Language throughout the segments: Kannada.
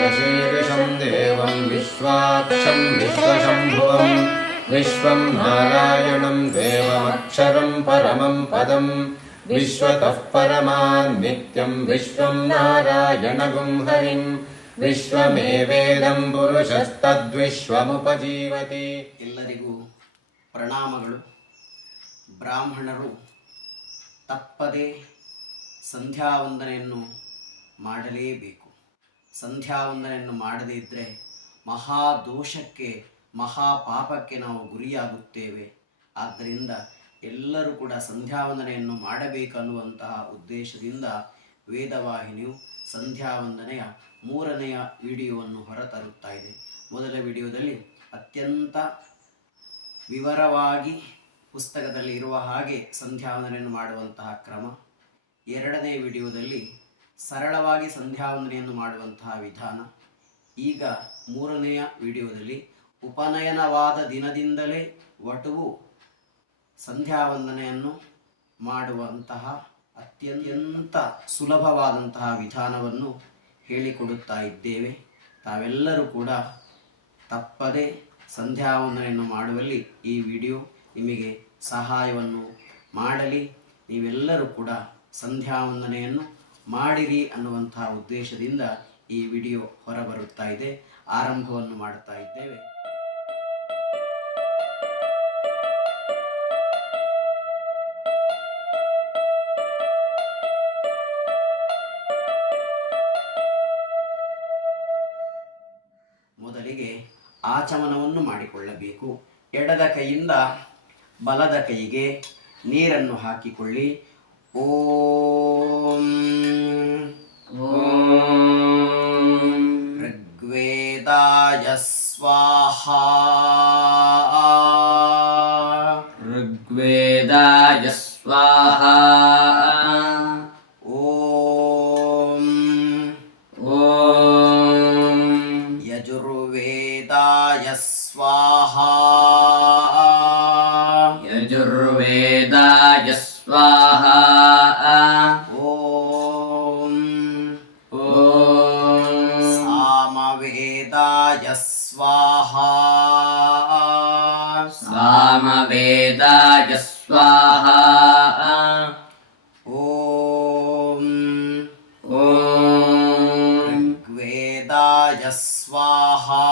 विश्वशीर्षं देवं विश्वाक्षं विश्वशम्भुवम् विश्वं नारायणं देवमक्षरं परमं पदम् विश्वतः परमान्नित्यं विश्वं नारायणगुं हरिम् विश्वमेवेदं पुरुषस्तद्विश्वमुपजीवति ಎಲ್ಲರಿಗೂ ಪ್ರಣಾಮಗಳು ಬ್ರಾಹ್ಮಣರು ತಪ್ಪದೆ ಸಂಧ್ಯಾವಂದನೆಯನ್ನು ಮಾಡಲೇಬೇಕು ಸಂಧ್ಯಾವಂದನೆಯನ್ನು ಮಾಡದೇ ಇದ್ದರೆ ಮಹಾದೋಷಕ್ಕೆ, ಮಹಾಪಾಪಕ್ಕೆ ನಾವು ಗುರಿಯಾಗುತ್ತೇವೆ. ಆದ್ದರಿಂದ ಎಲ್ಲರೂ ಕೂಡ ಸಂಧ್ಯಾವಂದನೆಯನ್ನು ಮಾಡಬೇಕನ್ನುವಂತಹ ಉದ್ದೇಶದಿಂದ ವೇದವಾಹಿನಿಯು ಸಂಧ್ಯಾವಂದನೆಯ ಮೂರನೆಯ ವಿಡಿಯೋವನ್ನು ಹೊರತರುತ್ತಾ ಇದೆ. ಮೊದಲ ವಿಡಿಯೋದಲ್ಲಿ ಅತ್ಯಂತ ವಿವರವಾಗಿ ಪುಸ್ತಕದಲ್ಲಿ ಇರುವ ಹಾಗೆ ಸಂಧ್ಯಾವಂದನೆಯನ್ನು ಮಾಡುವಂತಹ ಕ್ರಮ. ಎರಡನೇ ವಿಡಿಯೋದಲ್ಲಿ ಸರಳವಾಗಿ ಸಂಧ್ಯಾವಂದನೆಯನ್ನು ಮಾಡುವಂತಹ ವಿಧಾನ. ಈಗ ಮೂರನೆಯ ವಿಡಿಯೋದಲ್ಲಿ ಉಪನಯನವಾದ ದಿನದಿಂದಲೇ ವಟುವು ಸಂಧ್ಯಾವಂದನೆಯನ್ನು ಮಾಡುವಂತಹ ಅತ್ಯಂತ ಸುಲಭವಾದಂತಹ ವಿಧಾನವನ್ನು ಹೇಳಿಕೊಡುತ್ತಾ ಇದ್ದೇವೆ. ತಾವೆಲ್ಲರೂ ಕೂಡ ತಪ್ಪದೆ ಸಂಧ್ಯಾವಂದನೆಯನ್ನು ಮಾಡುವಲ್ಲಿ ಈ ವಿಡಿಯೋ ನಿಮಗೆ ಸಹಾಯವನ್ನು ಮಾಡಲಿ. ನೀವೆಲ್ಲರೂ ಕೂಡ ಸಂಧ್ಯಾವಂದನೆಯನ್ನು ಮಾಡಿರಿ ಅನ್ನುವಂತಹ ಉದ್ದೇಶದಿಂದ ಈ ವಿಡಿಯೋ ಹೊರಬರುತ್ತಾ ಇದೆ. ಆರಂಭವನ್ನು ಮಾಡುತ್ತಾ ಇದ್ದೇವೆ. ಮೊದಲಿಗೆ ಆಚಮನವನ್ನು ಮಾಡಿಕೊಳ್ಳಬೇಕು. ಎಡದ ಕೈಯಿಂದ ಬಲದ ಕೈಗೆ ನೀರನ್ನು ಹಾಕಿಕೊಳ್ಳಿ. ॐ ऋग्वेदाय स्वाहा। ऋग्वेदाय स्वाहा। स्वाहा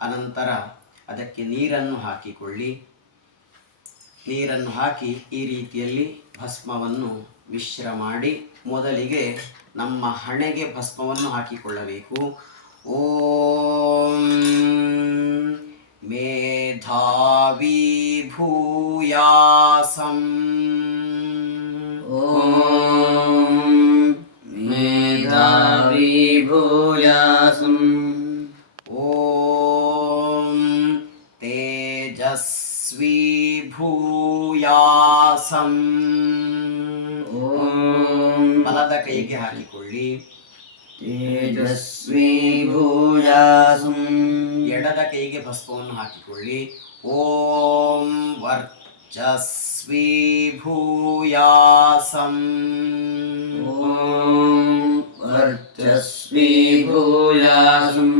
ಅನಂತರ ಅದಕ್ಕೆ ನೀರನ್ನು ಹಾಕಿಕೊಳ್ಳಿ. ನೀರನ್ನು ಹಾಕಿ ಈ ರೀತಿಯಲ್ಲಿ ಭಸ್ಮವನ್ನು ಮಿಶ್ರ ಮಾಡಿ ಮೊದಲಿಗೆ ನಮ್ಮ ಹಣೆಗೆ ಭಸ್ಮವನ್ನು ಹಾಕಿಕೊಳ್ಳಬೇಕು. ಓಂ ಮೇಧಾವಿ ಭೂಯಾಸಂ. ಓಂ ಮೇಧಾವಿ ಭೂಯಾಸಂ. ಭೂಯಾಸಂ. ಓಂ ಬಲದ ಕೈಗೆ ಹಾಕಿಕೊಳ್ಳಿ. ತೇಜಸ್ವಿ ಭೂಯಾಸಂ. ಎಡದ ಕೈಗೆ ಭಸ್ಮವನ್ನು ಹಾಕಿಕೊಳ್ಳಿ. ಓಂ ವರ್ಚಸ್ವಿ ಭೂಯಾಸಂ. ಓಂ ವರ್ಚಸ್ವಿ ಭೂಯಾಸಂ.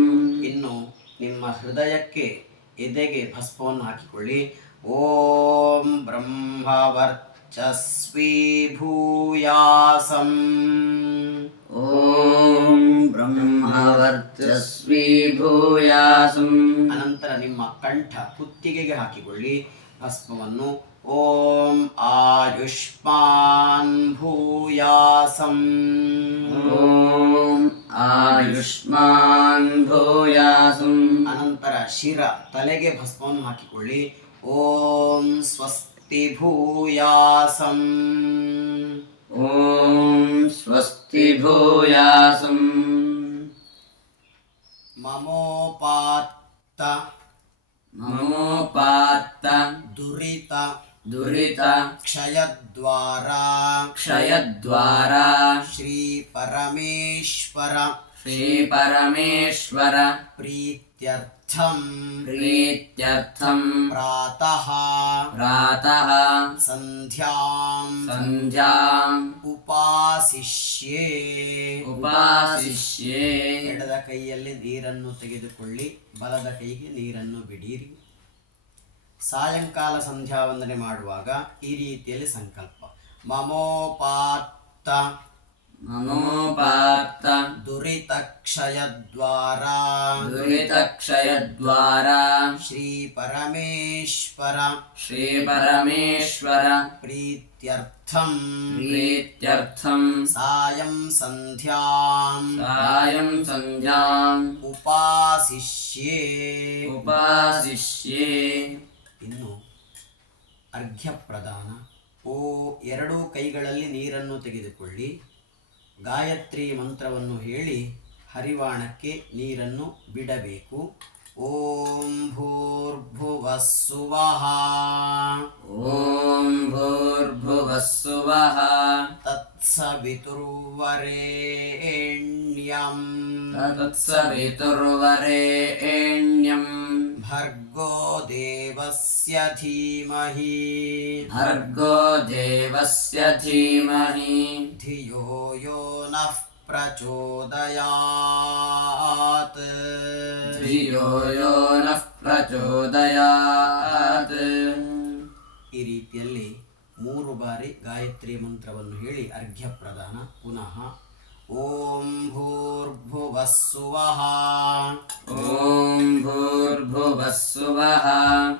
ಇನ್ನು ನಿಮ್ಮ ಹೃದಯಕ್ಕೆ ಎದೆಗೆ ಭಸ್ಮವನ್ನು ಹಾಕಿಕೊಳ್ಳಿ. ಓಂ ಬ್ರಹ್ಮ ವರ್ಚಸ್ವಿ ಭೂಯಾಸಂ ॐ ब्रह्मवर्चस्वी भूयासम् ಅನಂತರ ನಿಮ್ಮ ಕಂಠ ಕುತ್ತಿಗೆಗೆ ಹಾಕಿಕೊಳ್ಳಿ ಭಸ್ಮವನ್ನು ಓಂ ಆಯುಷ್ಮಾನ್ ಭೂಯಾಸಂ ॐ आयुष्मान् भूयासम् ಅನಂತರ ಶಿರ ತಲೆಗೆ ಭಸ್ಮವನ್ನು ಹಾಕಿಕೊಳ್ಳಿ ॐ स्वस्ति भूयासम् ॐ स्वस्ति भूयासम् ममोपात्त। ममोपात्त। दुरित। दुरित। क्षयद्वारा। क्षयद्वारा। श्रीपरमेश्वर। श्रीपरमेश्वर प्रीत्यर्थम् प्रीत्यर्थम् प्रातः प्रातः सन्ध्याम् सन्ध्याम् ಉಪಾಸಿಷ್ಯೇ उपासिष्ये ಎಡದ ಕೈಯಲ್ಲಿ ನೀರನ್ನು ತೆಗೆದುಕೊಳ್ಳಿ ಬಲದ ಕೈಗೆ ನೀರನ್ನು ಬಿಡಿರಿ ಸಾಯಂಕಾಲ ಸಂಧ್ಯಾ ವಂದನೆ ಮಾಡುವಾಗ ಈ ರೀತಿಯಲ್ಲಿ ಸಂಕಲ್ಪ ಮಮೋಪಾತ್ತ ममोपात्त ದುರಿತ ಕ್ಷಯದ್ವಾರ दुरितक्षयद्वारा ಶ್ರೀ ಪರಮೇಶ್ವರ श्रीपरमेश्वर ಪ್ರೀತ್ಯರ್ಥಂ प्रीत्यर्थम् ಸಾಯಂ ಸಂಧ್ಯಾಂ सायं सन्ध्याम् ಉಪಾಸಿಷ್ಯೇ उपासिष्ये ಇನ್ನು ಅರ್ಘ್ಯ ಪ್ರದಾನ ಓ ಎರಡೂ ಕೈಗಳಲ್ಲಿ ನೀರನ್ನು ತೆಗೆದುಕೊಳ್ಳಿ ಗಾಯತ್ರಿ ಮಂತ್ರವನ್ನು ಹೇಳಿ ಹರಿವಾಣಕ್ಕೆ ನೀರನ್ನು ಬಿಡಬೇಕು. ಓಂ ಭೂರ್ಭುವಸ್ಸುವಃ. ಓಂ ಭೂರ್ಭುವಸ್ಸುವಃ. ತತ್ಸವಿತುರ್ವರೇಣ್ಯಂ. ತತ್ಸವಿತುರ್ವರೇಣ್ಯಂ. तत्सवितुर्वरेण्यम् ಭರ್ಗೋ ದೇವಸ್ಯ ಧೀಮಹಿ भर्गो देवस्य धीमहि धियो यो नः प्रचोदयात् धियो यो नः प्रचोदयात् ಈ ರೀತಿಯಲ್ಲಿ ಮೂರು ಬಾರಿ ಗಾಯತ್ರಿ ಮಂತ್ರವನ್ನು ಹೇಳಿ ಅರ್ಘ್ಯ ಪ್ರದಾನ ಪುನಃ ॐ भूर्भुवः सुवः ॐ भूर्भुवः सुवः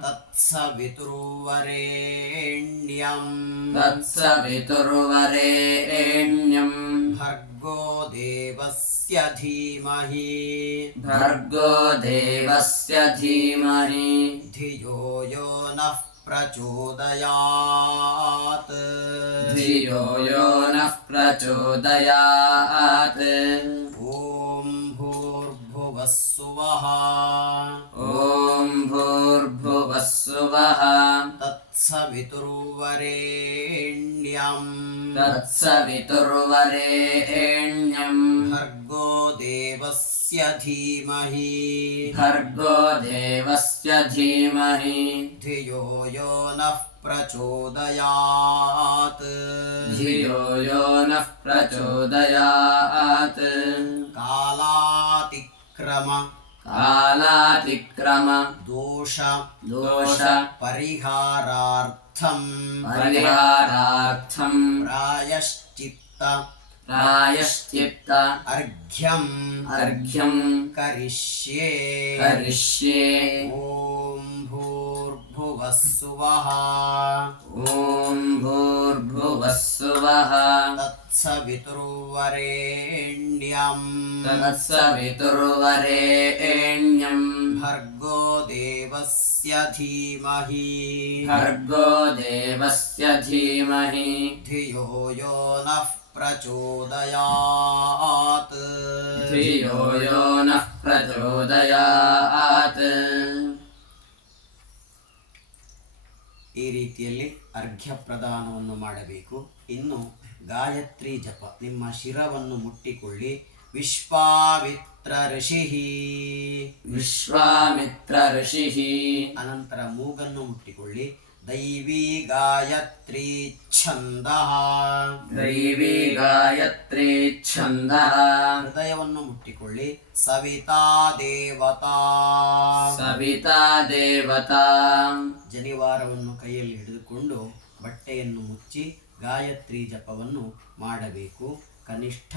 तत्सवितुर्वरेण्यम् तत्सवितुर्वरेण्यम् भर्गो देवस्य धीमहि भर्गो देवस्य धीमहि धियो यो नः प्रचोदयात्। धियो यो नः प्रचोदयात्। ॐ भूर्भुवः सुवः ॐ भूर्भुवः सुवः तत्सवितुर्वरेण्यम्। तत्सवितुर्वरेण्यम्। भर्गो देवस्य देवस्य धीमहि। भर्गो देवस्य धीमहि। धियो यो नः प्रचोदयात्। धियो यो नः प्रचोदयात्। कालातिक्रम। कालातिक्रम। दोष। दोष। परिहारार्थम्। परिहारार्थम्। प्रायश्चित्त। प्रायश्चित्त अर्घ्यम् अर्घ्यम् करिष्ये करिष्ये ॐ भूर्भुवः सुवः ॐ भूर्भुवः सुवः तत्सवितुर्वरेण्यम् तत्सवितुर्वरेण्यम् भर्गो देवस्य धीमहि भर्गो देवस्य धीमहि धियो यो नः ಪ್ರಚೋದಯಾತ್ धियो यो नः प्रचोदयात् ಈ ರೀತಿಯಲ್ಲಿ ಅರ್ಘ್ಯ ಪ್ರದಾನವನ್ನು ಮಾಡಬೇಕು ಇನ್ನು ಗಾಯತ್ರಿ ಜಪ ನಿಮ್ಮ ಶಿರವನ್ನು ಮುಟ್ಟಿಕೊಳ್ಳಿ ವಿಶ್ವಾಮಿತ್ರ ಋಷಿ विश्वामित्र ऋषिः ಅನಂತರ ಮೂಗನ್ನು ಮುಟ್ಟಿಕೊಳ್ಳಿ ದೈವಿ ಗಾಯತ್ರಿ ಛಂದ दैवी गायत्री छन्दः ಹೃದಯವನ್ನು ಮುಟ್ಟಿಕೊಳ್ಳಿ ಸವಿತಾ ದೇವತಾ सविता देवता ಜನಿವಾರವನ್ನು ಕೈಯಲ್ಲಿ ಹಿಡಿದುಕೊಂಡು ಬಟ್ಟೆಯನ್ನು ಮುಚ್ಚಿ ಗಾಯತ್ರಿ ಜಪವನ್ನು ಮಾಡಬೇಕು ಕನಿಷ್ಠ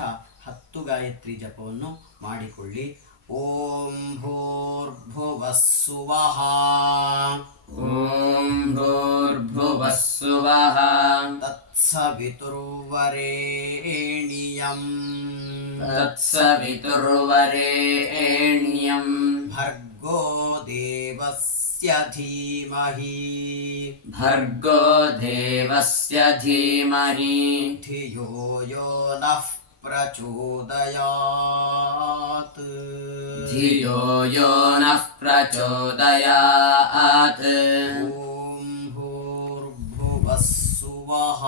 ಹತ್ತು ಗಾಯತ್ರಿ ಜಪವನ್ನು ಮಾಡಿಕೊಳ್ಳಿ भूर्भुवस्सुवः। ॐ भूर्भुवस्सुवः। तत्स पितुर्वरे एण्यम् तत्सवितुर्वरे एण्यम् भर्गो देवस्य धीमहि। भर्गो देवस्य धीमही। धियोः प्रचोदयात्। धियो यो नः प्रचोदयात्। ॐ भूर्भुवः सुवः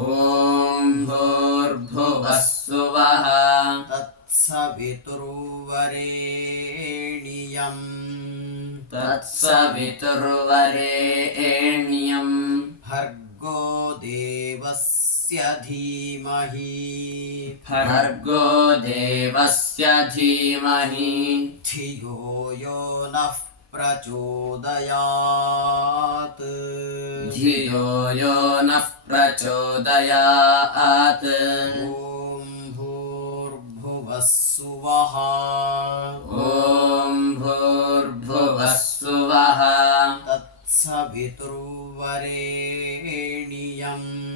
ॐ भूर्भुवः सुवः तत्सवितुर्वरेण्यम्। तत्सवितुर्वरेण्यम्। भर्गो देवस्य धीमहि। भर्गो देवस्य धीमहि। धियो यो नः प्रचोदयात्। धियो यो नः प्रचोदयात्। ॐ भूर्भुवः सुवः ॐ भूर्भुवः सुवः तत्सवितुर्वरेण्यम्।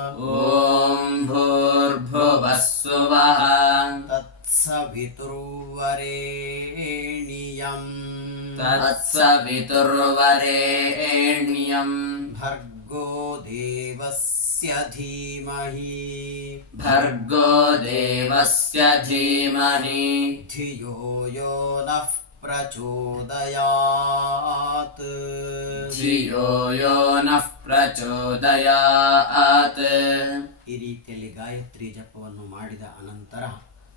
ॐ भूर्भुवः सुवः तत्सवितुर्वरेण्यम्। तत्सवितुर्वरेण्यम्। भर्गो देवस्य धीमहि। भर्गो देवस्य धीमहि। धियो यो नः प्रचोदयात्। धियो यो नः प्रचोदयात् ಈ ರೀತಿಯಲ್ಲಿ ಗಾಯತ್ರಿ ಜಪವನ್ನು ಮಾಡಿದ ಅನಂತರ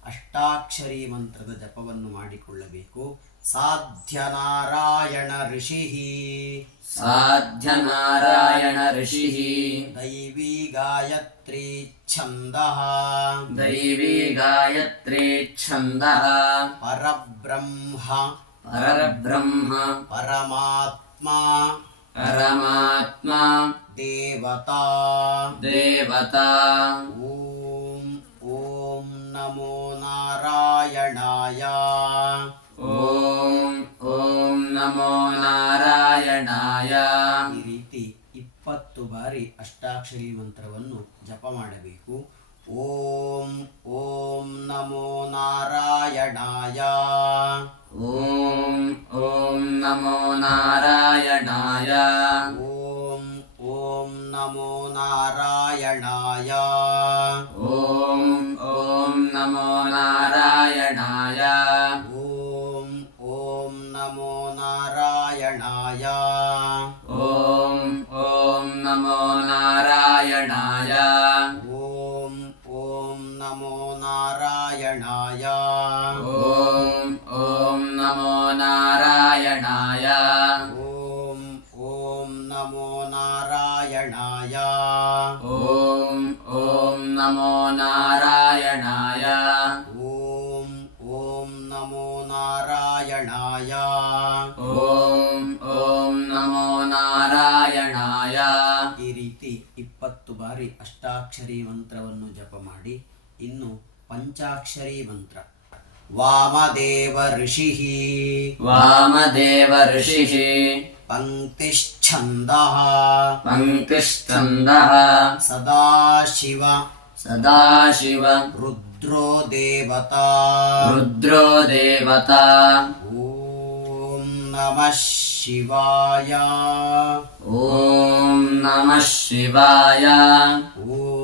ಅಷ್ಟಾಕ್ಷರಿ ಮಂತ್ರದ ಜಪವನ್ನು ಮಾಡಿಕೊಳ್ಳಬೇಕು. ಸಾಧ್ಯನಾರಾಯಣ ಋಷಿ. ಸಾಧ್ಯನಾರಾಯಣ ಋಷಿ. ದೈವೀ ಗಾಯತ್ರಿ ಛಂದ. ದೈವೀ ಗಾಯತ್ರಿ ಛಂದ. ಪರಬ್ರಹ್ಮ. ಪರಬ್ರಹ್ಮ. ಪರಮಾತ್ಮ. परमात्मा ದೇವತಾ देवता ಓಂ ಓಂ ನಮೋ ನಾರಾಯಣಾಯ ॐ ॐ नमो नारायणाय ಈ ರೀತಿ ಇಪ್ಪತ್ತು ಬಾರಿ ಅಷ್ಟಾಕ್ಷರಿ ಮಂತ್ರವನ್ನು ಜಪ ಮಾಡಬೇಕು ॐ ॐ नमो नारायणाय। ॐ ॐ नमो नारायणाय। ॐ ॐ नमो नारायणाय। ॐ ॐ नमो नारायण ನಾರಾಯಣಾಯ ॐ ॐ नमೋ नारायणाय ಓಂ ಓಂ ನಮೋ ನಾರಾಯಣಾಯ ॐ ॐ नमೋ नारायणाय ಓಂ ಓಂ ನಮೋ ನಾರಾಯಣಾಯ ॐ ॐ नमೋ नारायणाय ಈ ರೀತಿ ಇಪ್ಪತ್ತು ಬಾರಿ ಅಷ್ಟಾಕ್ಷರಿ ಮಂತ್ರವನ್ನು ಜಪ ಮಾಡಿ ಇನ್ನು पञ्चाक्षरीमन्त्र। वामदेव ऋषिः। वामदेव ऋषिः। पङ्क्तिश्छन्दः। पङ्क्तिश्छन्दः। सदाशिव। सदाशिव। रुद्रो देवता। रुद्रो देवता। ॐ नमः शिवाय। ॐ नमः शिवाय। ॐ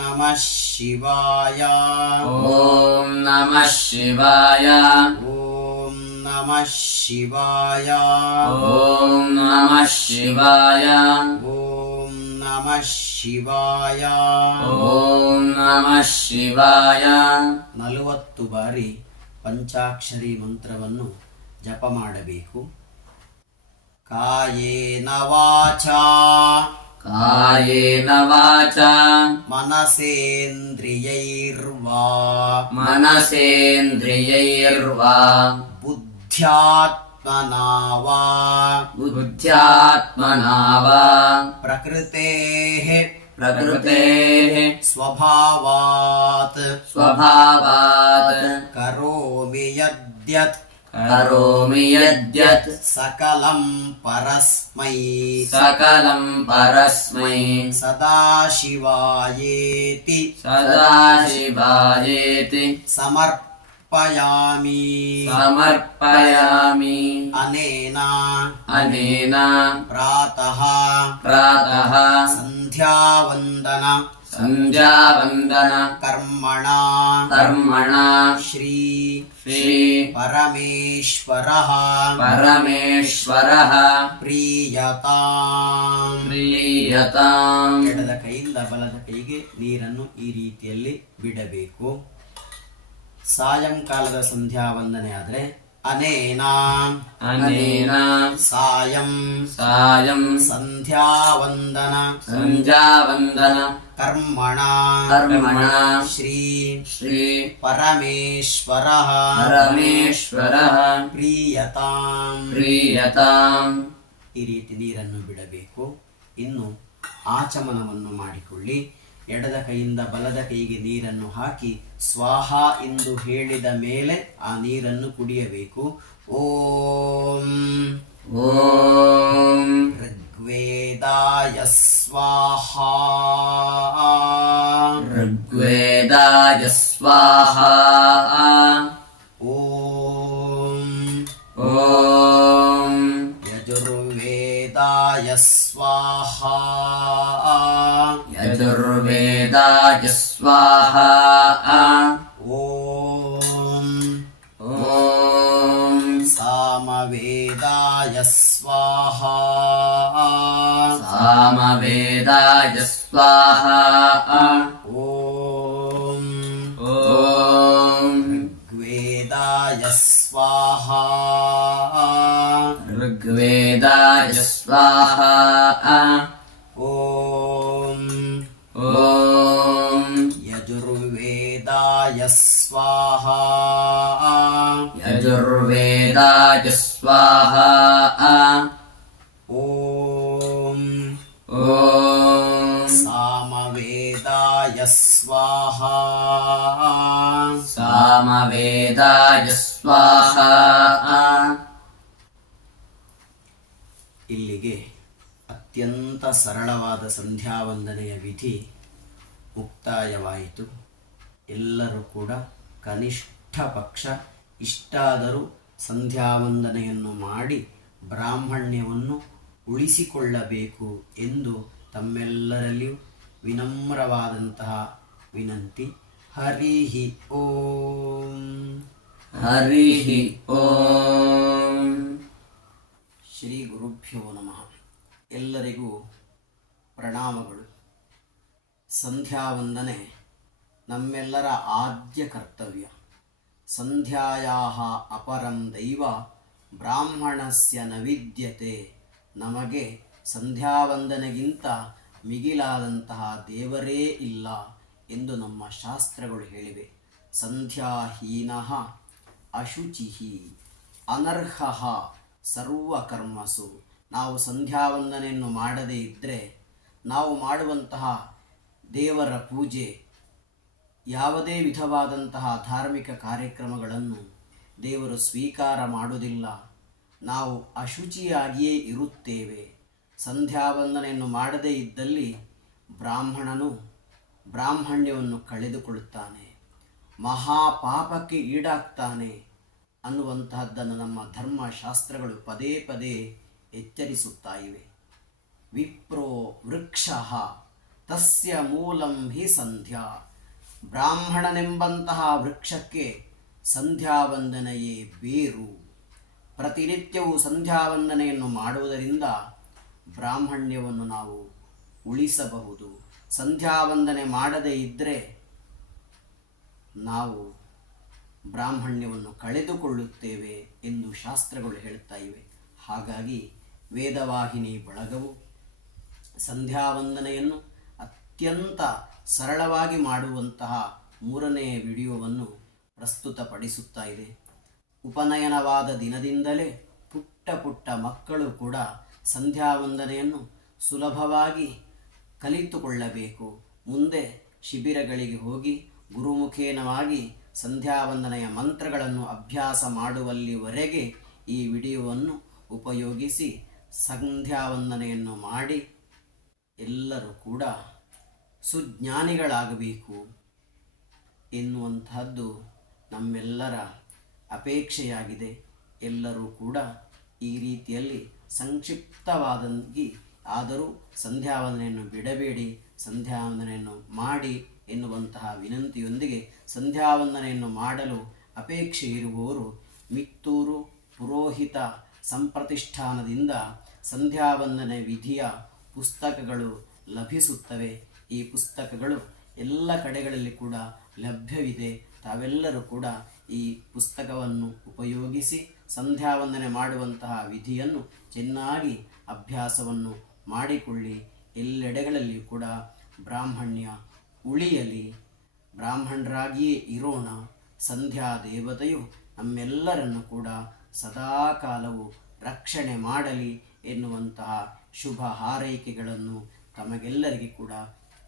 ಓಂ ನಮಃ ಶಿವಾಯ ॐ नमः शिवाय ಓಂ ನಮಃ ಶಿವಾಯ ॐ नमः शिवाय ಓಂ ನಮಃ ಶಿವಾಯ ॐ नमः शिवाय ನಲವತ್ತು ಬಾರಿ ಪಂಚಾಕ್ಷರಿ ಮಂತ್ರವನ್ನು ಜಪ ಮಾಡಬೇಕು ಕಾಯೇನ ವಾಚ कायेन वाचा मनसेन्द्रियैर्वा मनसेन्द्रियैर्वा बुद्ध्यात्मना वा बुद्ध्यात्मना वा प्रकृतेः प्रकृतेः स्वभावात् स्वभावात् करोमि यद्यत् करोमि यद्यत् सकलम् परस्मै। सकलम् परस्मै। सदाशिवायेति सदाशिवायेति समर्पयामि। समर्पयामि। अनेन। अनेन। प्रातः। प्रातः। सन्ध्यावन्दन। ಕರ್ಮಣ कर्मणा ಶ್ರೀ श्री ಪರಮೇಶ್ವರಃ परमेश्वरः ಪ್ರೀಯತಾಂ प्रीयताम् ಎಡದ ಕೈಯಿಂದ ಬಲದ ಕೈಗೆ ನೀರನ್ನು ಈ ರೀತಿಯಲ್ಲಿ ಬಿಡಬೇಕು ಸಾಯಂಕಾಲದ ಸಂಧ್ಯಾ ವಂದನೆ ಆದರೆ ಅನೇನ अनेन ಸಾಯಂ सायं ಸಂಧ್ಯಾ ವಂದನ सन्ध्यावन्दन ಕರ್ಮಣ कर्मणा ಶ್ರೀ श्री ಪರಮೇಶ್ವರ परमेश्वरः ಪ್ರೀಯತಾಂ प्रीयताम् ಈ ರೀತಿ ನೀರನ್ನು ಬಿಡಬೇಕು ಇನ್ನು ಆಚಮನವನ್ನು ಮಾಡಿಕೊಳ್ಳಿ ಎಡದ ಕೈಯಿಂದ ಬಲದ ಕೈಗೆ ನೀರನ್ನು ಹಾಕಿ ಸ್ವಾಹ ಎಂದು ಹೇಳಿದ ಮೇಲೆ ಆ ನೀರನ್ನು ಕುಡಿಯಬೇಕು. ಓಂ ಓಂ ಋಗ್ವೇದಾಯ ಸ್ವಾಹ. ಋಗ್ವೇದಾಯ ಸ್ವಾಹ. यजुर्वेदाय स्वाहा ಓಂ ॐ सामवेदाय स्वाहा सामवेदाय स्वाहा ॐ ॐ वेदाय स्वाहा ऋग्वेदाय स्वाहा स्वाहा यजुर्वेदाय स्वाहा ॐ ॐ सामवेदाय स्वाहा सामवेदाय स्वाहा ಇಲ್ಲಿಗೆ ಅತ್ಯಂತ ಸರಳವಾದ ಸಂಧ್ಯಾವಂದನೆಯ ವಿಧಿ ಮುಕ್ತಾಯವಾಯಿತು ಎಲ್ಲರೂ ಕೂಡ ಕನಿಷ್ಠ ಪಕ್ಷ ಇಷ್ಟಾದರೂ ಸಂಧ್ಯಾವಂದನೆಯನ್ನು ಮಾಡಿ ಬ್ರಾಹ್ಮಣ್ಯವನ್ನು ಉಳಿಸಿಕೊಳ್ಳಬೇಕು ಎಂದು ತಮ್ಮೆಲ್ಲರಲ್ಲಿಯೂ ವಿನಮ್ರವಾದಂತಹ ವಿನಂತಿ. ಹರಿಹಿ ಓಂ. ಹರಿಹಿ ಓಂ. ಶ್ರೀ ಗುರುಭ್ಯೋ ನಮಃ. ಎಲ್ಲರಿಗೂ ಪ್ರಣಾಮಗಳು. ಸಂಧ್ಯಾವಂದನೆ ನಮ್ಮೆಲ್ಲರ ಆದ್ಯ ಕರ್ತವ್ಯ. ಸಂಧ್ಯಾಯಾ ಅಪರಂ ದೈವ, ಬ್ರಾಹ್ಮಣಸ್ಯ ನವಿದ್ಯತೆ ವಿದ್ಯತೆ. ನಮಗೆ ಸಂಧ್ಯಾವಂದನೆಗಿಂತ ಮಿಗಿಲಾದಂತಹ ದೇವರೇ ಇಲ್ಲ ಎಂದು ನಮ್ಮ ಶಾಸ್ತ್ರಗಳು ಹೇಳಿವೆ. ಸಂಧ್ಯಾಹೀನ ಅಶುಚಿ ಅನರ್ಹ ಸರ್ವಕರ್ಮಸು. ನಾವು ಸಂಧ್ಯಾವಂದನೆಯನ್ನು ಮಾಡದೇ ಇದ್ದರೆ ನಾವು ಮಾಡುವಂತಹ ದೇವರ ಪೂಜೆ ಯಾವುದೇ ವಿಧವಾದಂತಹ ಧಾರ್ಮಿಕ ಕಾರ್ಯಕ್ರಮಗಳನ್ನು ದೇವರು ಸ್ವೀಕಾರ ಮಾಡುವುದಿಲ್ಲ. ನಾವು ಅಶುಚಿಯಾಗಿಯೇ ಇರುತ್ತೇವೆ. ಸಂಧ್ಯಾವಂದನೆಯನ್ನು ಮಾಡದೇ ಇದ್ದಲ್ಲಿ ಬ್ರಾಹ್ಮಣನು ಬ್ರಾಹ್ಮಣ್ಯವನ್ನು ಕಳೆದುಕೊಳ್ಳುತ್ತಾನೆ. ಮಹಾಪಾಪಕ್ಕೆ ಈಡಾಗ್ತಾನೆ ಅನ್ನುವಂತಹದ್ದನ್ನು ನಮ್ಮ ಧರ್ಮಶಾಸ್ತ್ರಗಳು ಪದೇ ಪದೇ ಎಚ್ಚರಿಸುತ್ತಾ ಇವೆ ವಿಪ್ರೋ ವೃಕ್ಷ ತಸ್ಯ ಮೂಲಂ ಹಿ ಸಂಧ್ಯಾ. ಬ್ರಾಹ್ಮಣನೆಂಬಂತಹ ವೃಕ್ಷಕ್ಕೆ ಸಂಧ್ಯಾವಂದನೆಯೇ ಬೇರು. ಪ್ರತಿನಿತ್ಯವೂ ಸಂಧ್ಯಾವಂದನೆಯನ್ನು ಮಾಡುವುದರಿಂದ ಬ್ರಾಹ್ಮಣ್ಯವನ್ನು ನಾವು ಉಳಿಸಬಹುದು. ಸಂಧ್ಯಾವಂದನೆ ಮಾಡದೇ ಇದ್ದರೆ ನಾವು ಬ್ರಾಹ್ಮಣ್ಯವನ್ನು ಕಳೆದುಕೊಳ್ಳುತ್ತೇವೆ ಎಂದು ಶಾಸ್ತ್ರಗಳು ಹೇಳ್ತಾ ಇವೆ. ಹಾಗಾಗಿ ವೇದವಾಹಿನಿ ಬಳಗವು ಸಂಧ್ಯಾವಂದನೆಯನ್ನು ಅತ್ಯಂತ ಸರಳವಾಗಿ ಮಾಡುವಂತಹ ಮೂರನೆಯ ವಿಡಿಯೋವನ್ನು ಪ್ರಸ್ತುತಪಡಿಸುತ್ತಾ ಇದೆ. ಉಪನಯನವಾದ ದಿನದಿಂದಲೇ ಪುಟ್ಟ ಪುಟ್ಟ ಮಕ್ಕಳು ಕೂಡ ಸಂಧ್ಯಾವಂದನೆಯನ್ನು ಸುಲಭವಾಗಿ ಕಲಿತುಕೊಳ್ಳಬೇಕು. ಮುಂದೆ ಶಿಬಿರಗಳಿಗೆ ಹೋಗಿ ಗುರುಮುಖೇನವಾಗಿ ಸಂಧ್ಯಾವಂದನೆಯ ಮಂತ್ರಗಳನ್ನು ಅಭ್ಯಾಸ ಮಾಡುವಲ್ಲಿವರೆಗೆ ಈ ವಿಡಿಯೋವನ್ನು ಉಪಯೋಗಿಸಿ ಸಂಧ್ಯಾವಂದನೆಯನ್ನು ಮಾಡಿ ಎಲ್ಲರೂ ಕೂಡ ಸುಜ್ಞಾನಿಗಳಾಗಬೇಕು ಎನ್ನುವಂತಹದ್ದು ನಮ್ಮೆಲ್ಲರ ಅಪೇಕ್ಷೆಯಾಗಿದೆ. ಎಲ್ಲರೂ ಕೂಡ ಈ ರೀತಿಯಲ್ಲಿ ಸಂಕ್ಷಿಪ್ತವಾದಂಗಿ ಆದರೂ ಸಂಧ್ಯಾವಂದನೆಯನ್ನು ಬಿಡಬೇಡಿ, ಸಂಧ್ಯಾವಂದನೆಯನ್ನು ಮಾಡಿ ಎನ್ನುವಂತಹ ವಿನಂತಿಯೊಂದಿಗೆ ಸಂಧ್ಯಾವಂದನೆಯನ್ನು ಮಾಡಲು ಅಪೇಕ್ಷೆ ಇರುವವರು ಮಿತ್ತೂರು ಪುರೋಹಿತ ಸಂಪ್ರತಿಷ್ಠಾನದಿಂದ ಸಂಧ್ಯಾವಂದನೆ ವಿಧಿಯ ಪುಸ್ತಕಗಳು ಲಭಿಸುತ್ತವೆ. ಈ ಪುಸ್ತಕಗಳು ಎಲ್ಲ ಕಡೆಗಳಲ್ಲಿ ಕೂಡ ಲಭ್ಯವಿದೆ. ತಾವೆಲ್ಲರೂ ಕೂಡ ಈ ಪುಸ್ತಕವನ್ನು ಉಪಯೋಗಿಸಿ ಸಂಧ್ಯಾವಂದನೆ ಮಾಡುವಂತಹ ವಿಧಿಯನ್ನು ಚೆನ್ನಾಗಿ ಅಭ್ಯಾಸವನ್ನು ಮಾಡಿಕೊಳ್ಳಿ. ಎಲ್ಲೆಡೆಗಳಲ್ಲಿಯೂ ಕೂಡ ಬ್ರಾಹ್ಮಣ್ಯ ಉಳಿಯಲಿ. ಬ್ರಾಹ್ಮಣರಾಗಿಯೇ ಇರೋಣ. ಸಂಧ್ಯಾ ದೇವತೆಯು ನಮ್ಮೆಲ್ಲರನ್ನು ಕೂಡ ಸದಾಕಾಲವು ರಕ್ಷಣೆ ಮಾಡಲಿ ಎನ್ನುವಂತಹ ಶುಭ ಹಾರೈಕೆಗಳನ್ನು ತಮಗೆಲ್ಲರಿಗೆ ಕೂಡ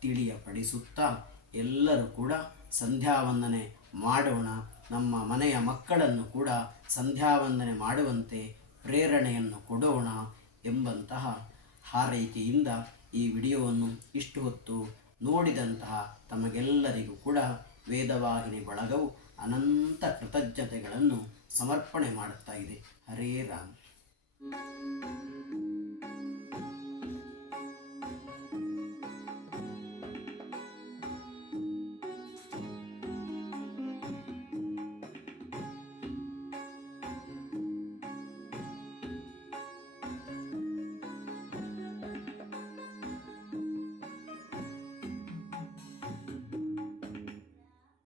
ತಿಳಿಯಪಡಿಸುತ್ತಾ ಎಲ್ಲರೂ ಕೂಡ ಸಂಧ್ಯಾವಂದನೆ ಮಾಡೋಣ. ನಮ್ಮ ಮನೆಯ ಮಕ್ಕಳನ್ನು ಕೂಡ ಸಂಧ್ಯಾವಂದನೆ ಮಾಡುವಂತೆ ಪ್ರೇರಣೆಯನ್ನು ಕೊಡೋಣ ಎಂಬಂತಹ ಹಾರೈಕೆಯಿಂದ ಈ ವಿಡಿಯೋವನ್ನು ಇಷ್ಟು ಹೊತ್ತು ನೋಡಿದಂತಹ ತಮಗೆಲ್ಲರಿಗೂ ಕೂಡ ವೇದವಾಹಿನಿ ಬಳಗವು ಅನಂತ ಕೃತಜ್ಞತೆಗಳನ್ನು ಸಮರ್ಪಣೆ ಮಾಡುತ್ತಾ ಇದೆ. ಹರೇ ರಾಮ್.